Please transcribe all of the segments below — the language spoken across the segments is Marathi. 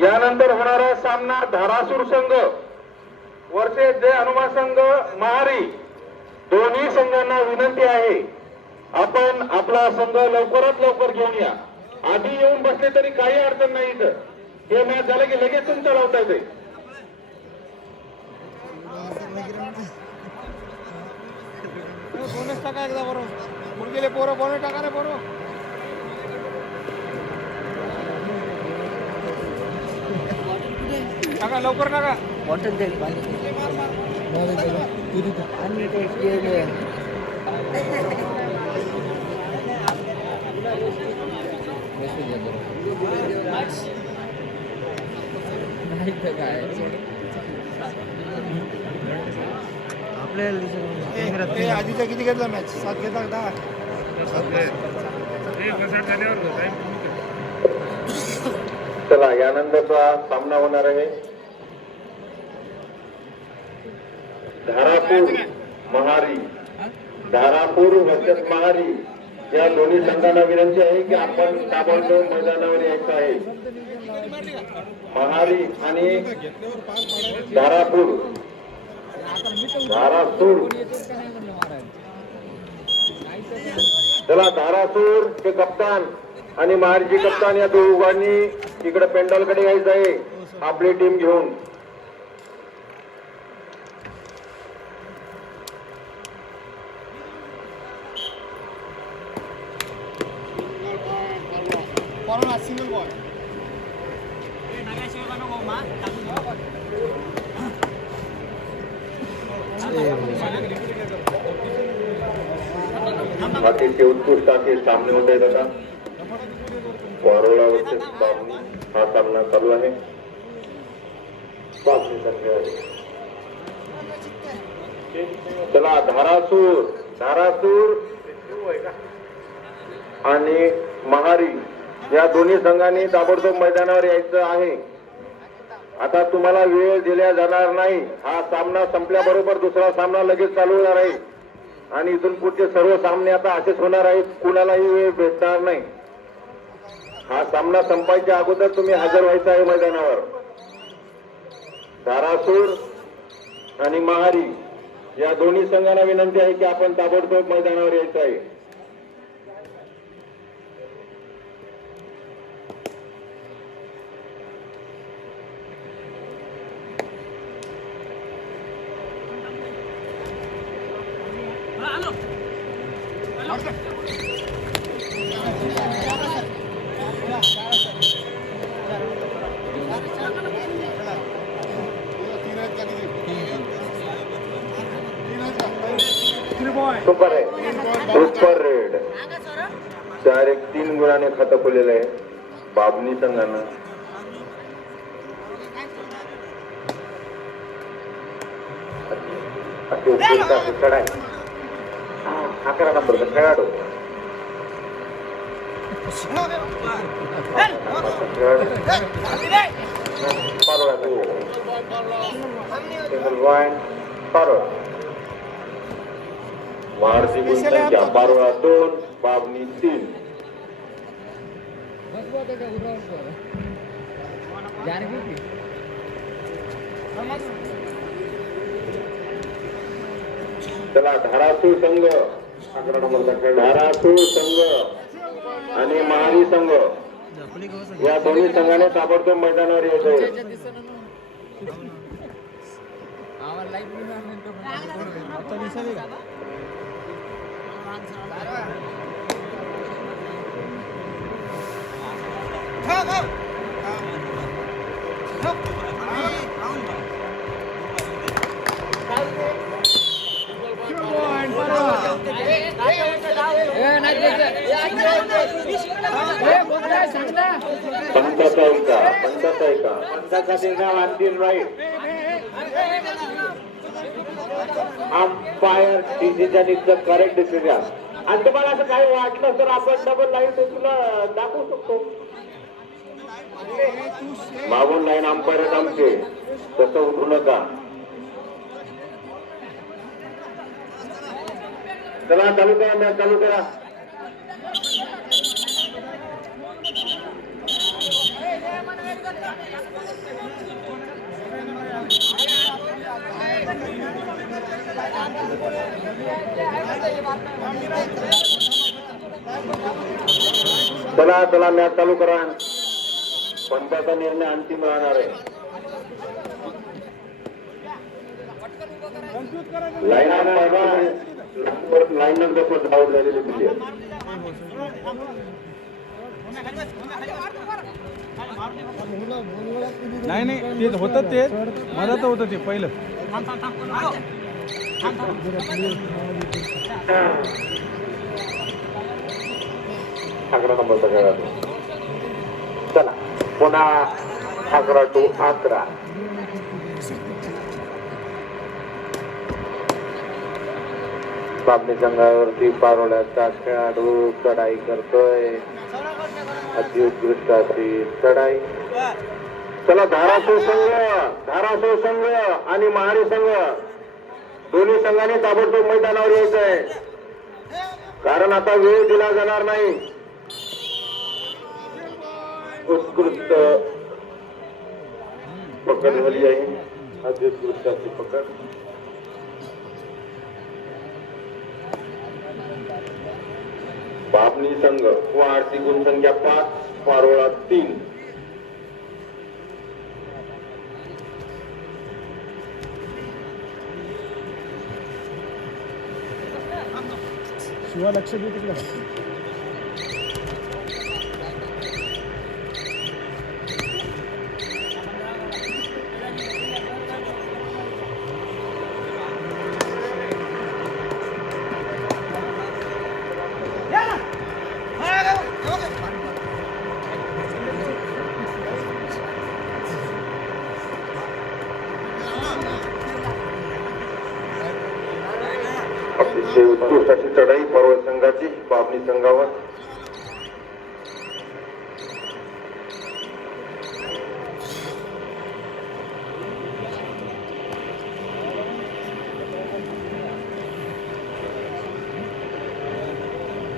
यानंतर होणारा सामना धारासूर संघ वर्सेस जय हनुमान संघ महारी. दोन्ही संघांना विनंती आहे आपण आपला संघ लवकरात लवकर घेऊन या. आधी येऊन बसले तरी काही अडचण नाही. इथं हे मॅच झालं की लगेच तुमचं लावता येते. बोनस टाका एकदा बरोबर मुलगीले पोरं बोनस टाका रे पोरं. टाका लवकर टाका. बॉटल दे पाणी आणि ते आपल्या आधीचा किती घेतला मॅच? 7 घेतला 10. चला यानंतरचा सामना होणार आहे धारापूर महारी. धारापूर वर्सेस महारी या दोन्ही संघांना विनंती आहे की आपण ताबडतोब मैदानावर यायचं आहे. महारी आणि धारापूर. चला धारासूर चे कप्तान आणि महारीचे कप्तान या दोघांनी इकडे पेंडॉलकडे यायचं आहे आपली टीम घेऊन. सिंगल बॉल अतिशय उत्कृष्ट असे सामने होत आहेत. आता वारोळा वर्सेस बामणी हा सामना चालू आहे. चला धारासूर आणि महारी या दोन्ही संघांनी ताबडतोब मैदानावर यायचं आहे. आता तुम्हाला वेळ दिल्या जाणार नाही. हा सामना संपल्याबरोबर दुसरा सामना लगेच चालू होणार आहे आणि इथून पुढचे सर्व सामने आता असेच होणार आहेत. कुणालाही वेळ भेटणार नाही. हा सामना संपायच्या अगोदर तुम्ही हजर व्हायचं आहे मैदानावर. धारासूर आणि महारी या दोन्ही संघांना विनंती आहे की आपण ताबडतोब मैदानावर यायचं आहे. सुपर आहे. सुपर रेड डायरेक्ट 3 गुणाने खातं खोलेलं आहे बाबनी संघानं. असे उपयुक्त असे खेळ आहे. 11 नंबरचा खेळाडू वारसी गुण संख्या पारोळा 2 बाबनी 3. चला धारासूर संघ 11 नंबरचा खेळ. धारासूर संघ आणि महारी संघ या दोन्ही संघाने ताबडतोब मैदानावर यायचं. Umpire decision is the correct decision. आणि तुम्हाला असं काही वाटलं तर आपण डबल लाईन तुला दाखवू शकतो. मागून लाईन अंपायर आहेत आमचे, तसं उठू नका. चला चालू करा मॅच चालू करा. चला चला मॅच चालू करा. पंचाचा निर्णय अंतिम राहणार आहे. लाईन बसवत आउट झालेली प्लेयर. नाही नाही ते होतं ते मधात होतं ते पहिलं. 11 नंबरचा खेळाडू. चला पुन्हा 11-11. बाबनी संघावरती पारोळ्याचा खेळाडू चढाई करतोय. अतिउत्कृष्ट अशी चढाई. चला धाराशिव संघ आणि महारी संघ दोन्ही संघाने ताबडतोब मैदानावर यायचं आहे, कारण आता वेळ दिला जाणार नाही. उत्कृष्ट पकड झाली आहे. अतिउत्कृष्ट अशी पकड. बाबनी संघ व आरती गुण संख्या 5, पारोळा 3. शिवा लक्ष दे तिकडे. अतिशय उत्कृष्ट अशी चढाई पर्वत संघाची बाबनी संघावर.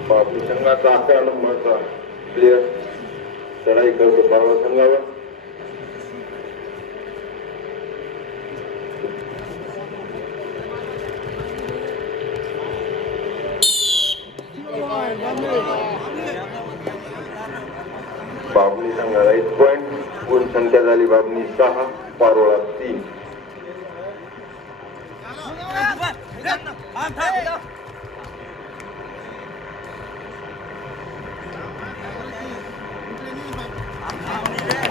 बाबनी संघाचा 11 नंबरचा प्लेयर चढाई करतो पर्वत संघावर. बाबनी संघाला 1 पॉइंट. गुण संख्या झाली बाबनी 6, पारोळा 3.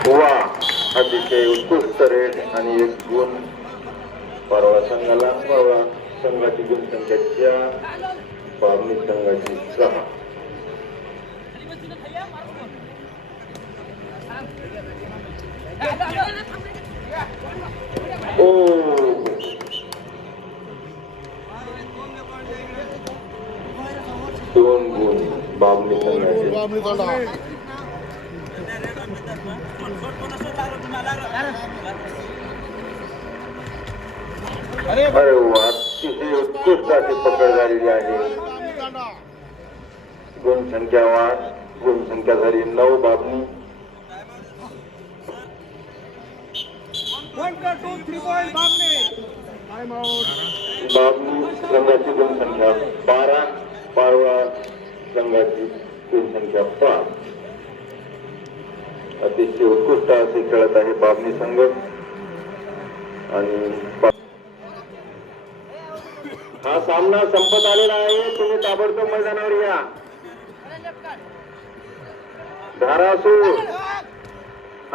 वा, अतिशय उत्कृष्ट रेट आणि 1 गुण पारोळा संघाला. पारोळा संघाची गुण संख्या 4, बाबनी संघाची 6. दोन गुण बाबनी संघाचे. अरे वा, अतिशय उत्कृष्ट अशी पकड झालेली आहे. गुण संख्या वाढ. गुण संख्या झाली 9 बाबनी. बाबनी संघाची गुण संख्या 12, पारोळा संघाची गुण संख्या 5. अतिशय उत्कृष्ट असे खेळत आहे बाबनी संघ. आणि हा सामना संपत आलेला आहे. तुम्ही ताबडतोब मैदानावर या. धाराशिव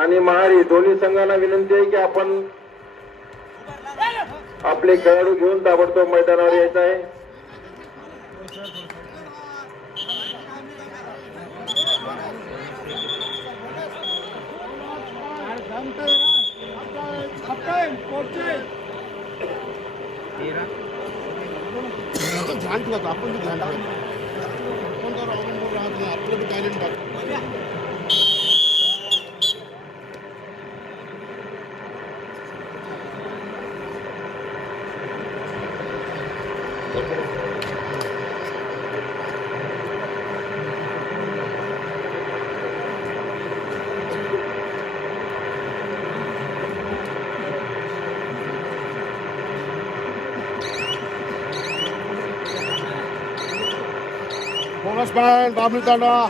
आणि महारी दोन्ही संघांना विनंती आहे की आपण आपले खेळाडू घेऊन ताबडतोब मैदानावर यायचं आहे. ध्यान ठेवायचं आपण बी ध्यान ठेवायचं. आपण जर अवलंबून राहत नाही आपलं बी टॅलेंट टाकतो. बोनस पॉइंट बाबली तांडा.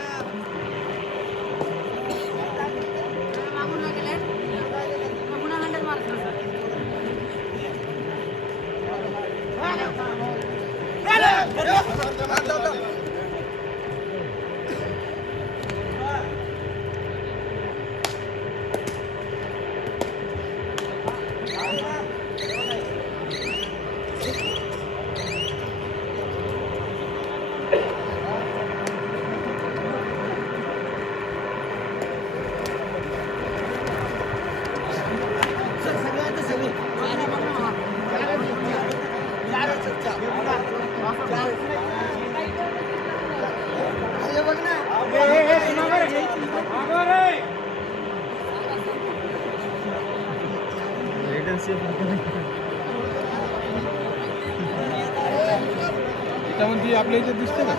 त्यामध्ये आपल्या इथे दिसते का?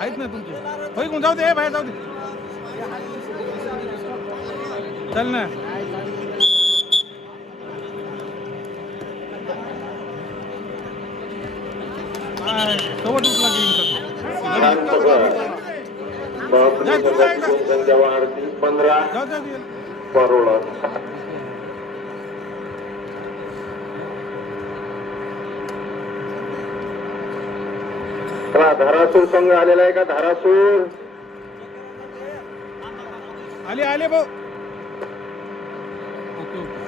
आहेत ना तुमचे होय कोण जाऊ दे बाहेर जाऊ दे चल ना सवट उठला संख्या वाढती 15 परोळा. धारासूर संघ आलेला आहे का? धारासूर आले आले भाऊ. ओके ओके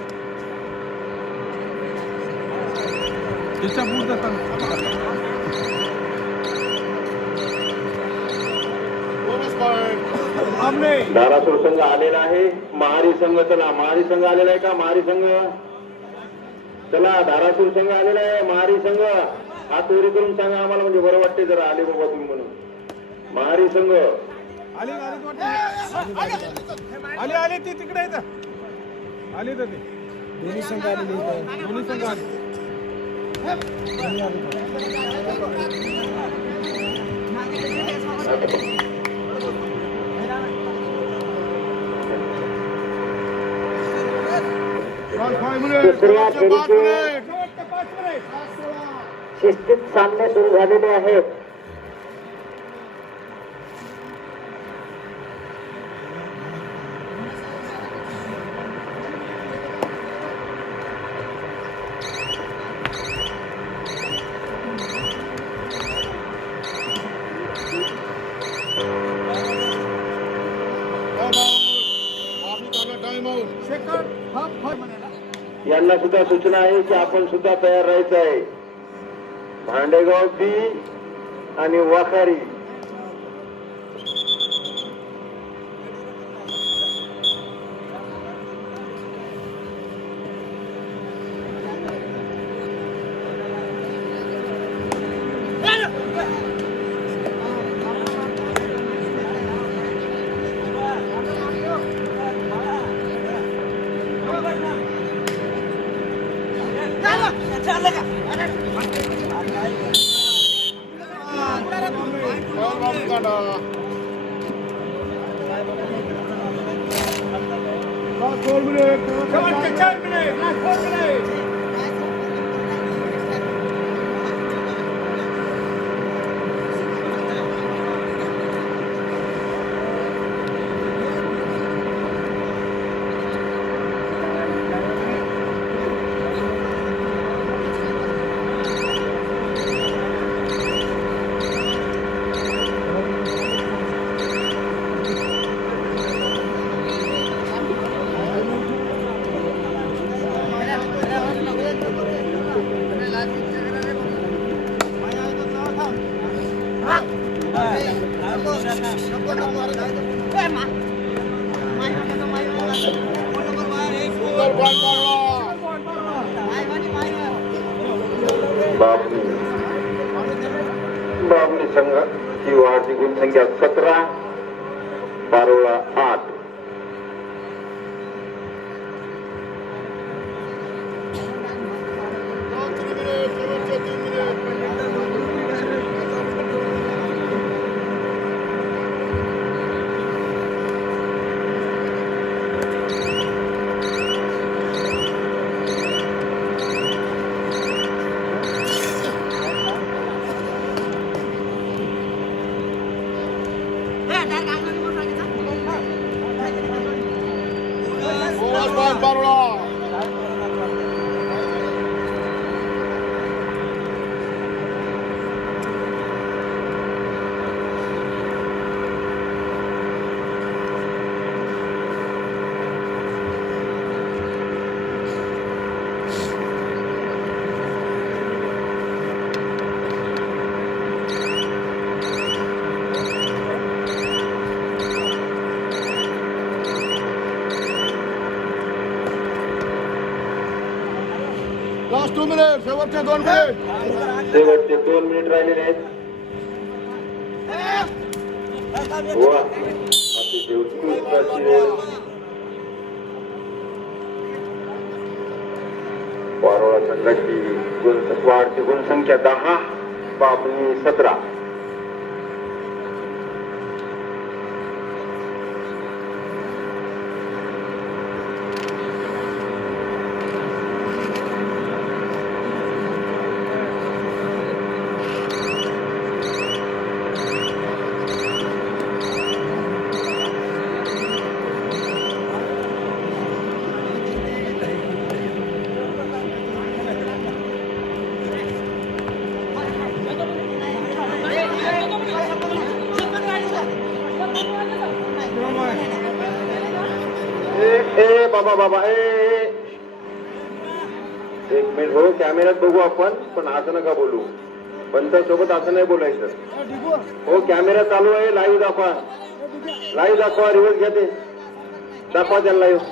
त्याच्या पुढचा बोनस पॉइंट. धारासूर संघ आलेला आहे. महारी संघ चला. महारी संघ आलेला आहे का? महारी संघ चला. धारासूर संघ आलेला आहे. महारी संघ हात वरी करून सांगा आम्हाला म्हणजे बरं वाटते जरा आले बाबा तुम्ही म्हणून. महारी संघ आले आले आले ते तिकडे येतात आले तर ते दोन्ही संघ आलेले दोन्ही संघ आले. दुसऱ्या फेरीचे शिस्तीत सामने सुरू झालेले आहेत. यांना सुद्धा सूचना आहे की आपण सुद्धा तयार राहायचं आहे. भांडेगाव बी आणि वाखारी बाबली संघाची वाढती गुणसंख्या 17, पारोळा 8. पारोळा लास्ट 2 मिनिट शेवटचे 2 मिनिट शेवटचे 2 मिनिट राहिलेले आहेत. वा, अतिशय उत्कृष्ट अशी वेळ. पारोळा संघाची वाढती गुणसंख्या 10, बाबणी 17. ए बाबा बाबा एक मिनिट हो, कॅमेऱ्यात बघू आपण, पण असं नका बोलू. पंचांसोबत असं नाही बोलायचं हो. कॅमेरा चालू आहे, लाईव्ह दाखवा, लाईव्ह दाखवा, रिव्हर्स घ्या, ते दाखवा त्याला लाईव्ह.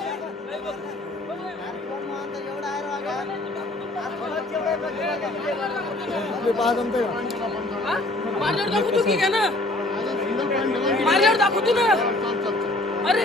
मारल्यावर दाखवतो की घ्या ना, मारल्यावर दाखवतो ना. अरे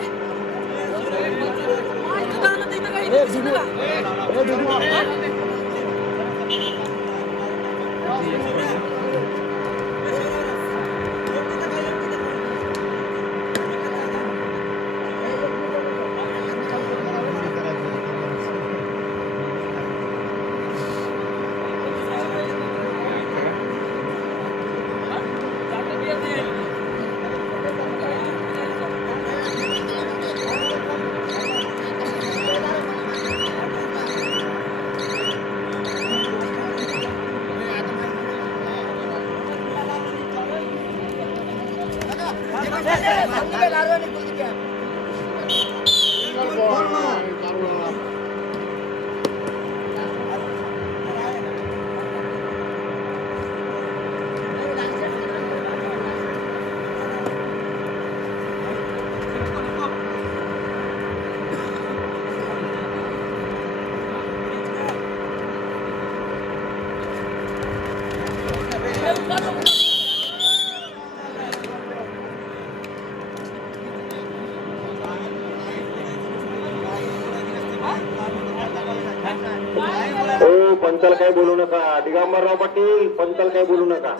हो, पंचाला काही बोलू नका. दिगंबरराव पाटील, पंचाला काही बोलू नका.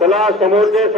चला समोरचे